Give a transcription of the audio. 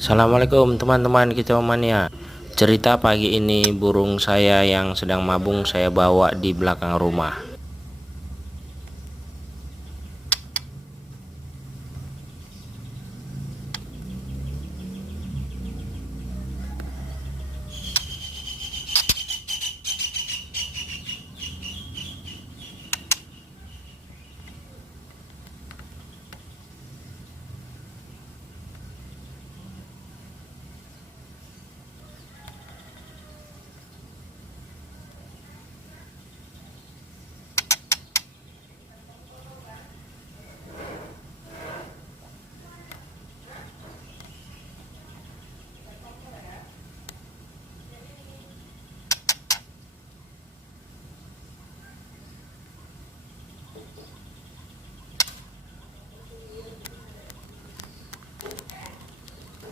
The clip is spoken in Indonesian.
Assalamualaikum teman-teman kicau mania. Cerita pagi ini, burung saya yang sedang mabung saya bawa di belakang rumah.